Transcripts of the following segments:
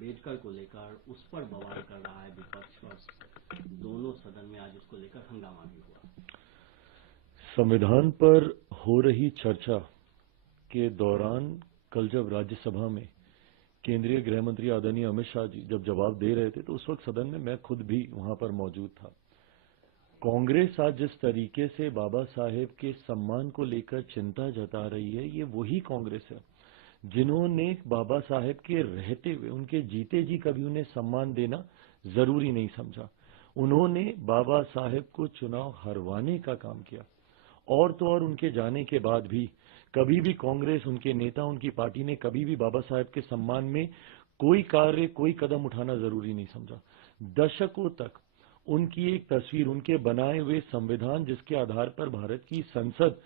अम्बेडकर को लेकर उस पर बवाल कर रहा है विपक्ष और दोनों सदन में आज उसको लेकर हंगामा भी हुआ। संविधान पर हो रही चर्चा के दौरान कल जब राज्यसभा में केंद्रीय गृह मंत्री आदरणीय अमित शाह जी जब जवाब दे रहे थे तो उस वक्त सदन में मैं खुद भी वहां पर मौजूद था। कांग्रेस आज जिस तरीके से बाबा साहेब के सम्मान को लेकर चिंता जता रही है, ये वही कांग्रेस है जिन्होंने बाबा साहेब के रहते हुए उनके जीते जी कभी उन्हें सम्मान देना जरूरी नहीं समझा। उन्होंने बाबा साहेब को चुनाव हरवाने का काम किया और तो और उनके जाने के बाद भी कभी भी कांग्रेस, उनके नेता, उनकी पार्टी ने कभी भी बाबा साहेब के सम्मान में कोई कार्य, कोई कदम उठाना जरूरी नहीं समझा। दशकों तक उनकी एक तस्वीर, उनके बनाए हुए संविधान जिसके आधार पर भारत की संसद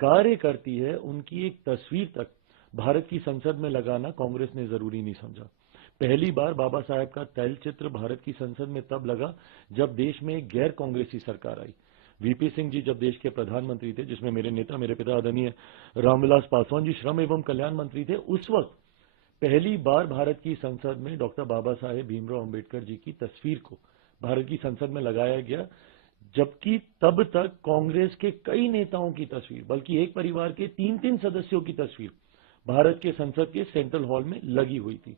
कार्य करती है, उनकी एक तस्वीर तक भारत की संसद में लगाना कांग्रेस ने जरूरी नहीं समझा। पहली बार बाबा साहेब का तैलचित्र भारत की संसद में तब लगा जब देश में एक गैर कांग्रेसी सरकार आई। वीपी सिंह जी जब देश के प्रधानमंत्री थे, जिसमें मेरे नेता, मेरे पिता आदरणीय रामविलास पासवान जी श्रम एवं कल्याण मंत्री थे, उस वक्त पहली बार भारत की संसद में डॉक्टर बाबा साहेब भीमराव अंबेडकर जी की तस्वीर को भारत की संसद में लगाया गया, जबकि तब तक कांग्रेस के कई नेताओं की तस्वीर, बल्कि एक परिवार के 3-3 सदस्यों की तस्वीर भारत के संसद के सेंट्रल हॉल में लगी हुई थी।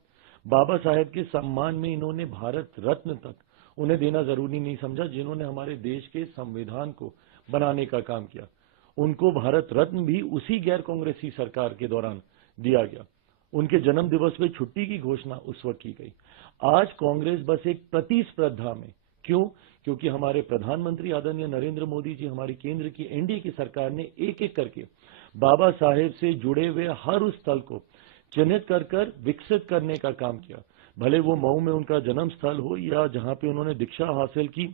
बाबा साहेब के सम्मान में इन्होंने भारत रत्न तक उन्हें देना जरूरी नहीं समझा, जिन्होंने हमारे देश के संविधान को बनाने का काम किया। उनको भारत रत्न भी उसी गैर कांग्रेसी सरकार के दौरान दिया गया। उनके जन्म दिवस पे छुट्टी की घोषणा उस वक्त की गई। आज कांग्रेस बस एक प्रतिस्पर्धा में, क्यों? क्योंकि हमारे प्रधानमंत्री आदरणीय नरेंद्र मोदी जी, हमारी केंद्र की एनडीए की सरकार ने एक एक करके बाबा साहेब से जुड़े हुए हर उस स्थल को चिन्हित कर विकसित करने का काम किया। भले वो मऊ में उनका जन्म स्थल हो, या जहां पे उन्होंने दीक्षा हासिल की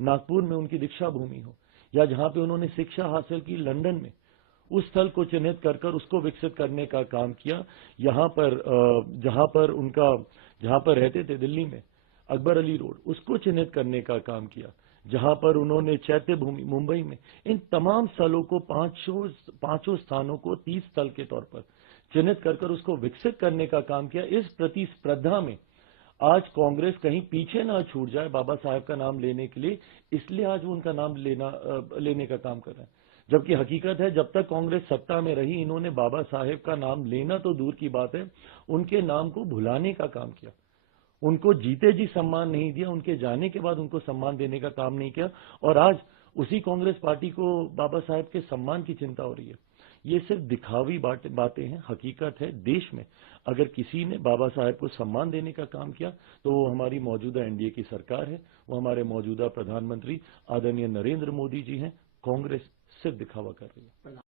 नागपुर में उनकी दीक्षा भूमि हो, या जहां पे उन्होंने शिक्षा हासिल की लंदन में, उस स्थल को चिन्हित कर उसको विकसित करने का काम किया। यहां पर जहां पर रहते थे दिल्ली में अकबर अली रोड, उसको चिन्हित करने का काम किया। जहां पर उन्होंने चैत्य भूमि मुंबई में, इन तमाम स्थलों को, पांचों स्थानों को 30 स्थल के तौर पर चिन्हित कर उसको विकसित करने का काम किया। इस प्रतिस्पर्धा में आज कांग्रेस कहीं पीछे ना छूट जाए बाबा साहेब का नाम लेने के लिए, इसलिए आज वो उनका नाम लेने का काम कर रहे हैं। जबकि हकीकत है, जब तक कांग्रेस सत्ता में रही, इन्होंने बाबा साहेब का नाम लेना तो दूर की बात है, उनके नाम को भुलाने का काम किया। उनको जीते जी सम्मान नहीं दिया, उनके जाने के बाद उनको सम्मान देने का काम नहीं किया। और आज उसी कांग्रेस पार्टी को बाबा साहेब के सम्मान की चिंता हो रही है। ये सिर्फ दिखावी बातें हैं। हकीकत है, देश में अगर किसी ने बाबा साहेब को सम्मान देने का काम किया तो वो हमारी मौजूदा एनडीए की सरकार है, वो हमारे मौजूदा प्रधानमंत्री आदरणीय नरेंद्र मोदी जी हैं। कांग्रेस सिर्फ दिखावा कर रही है।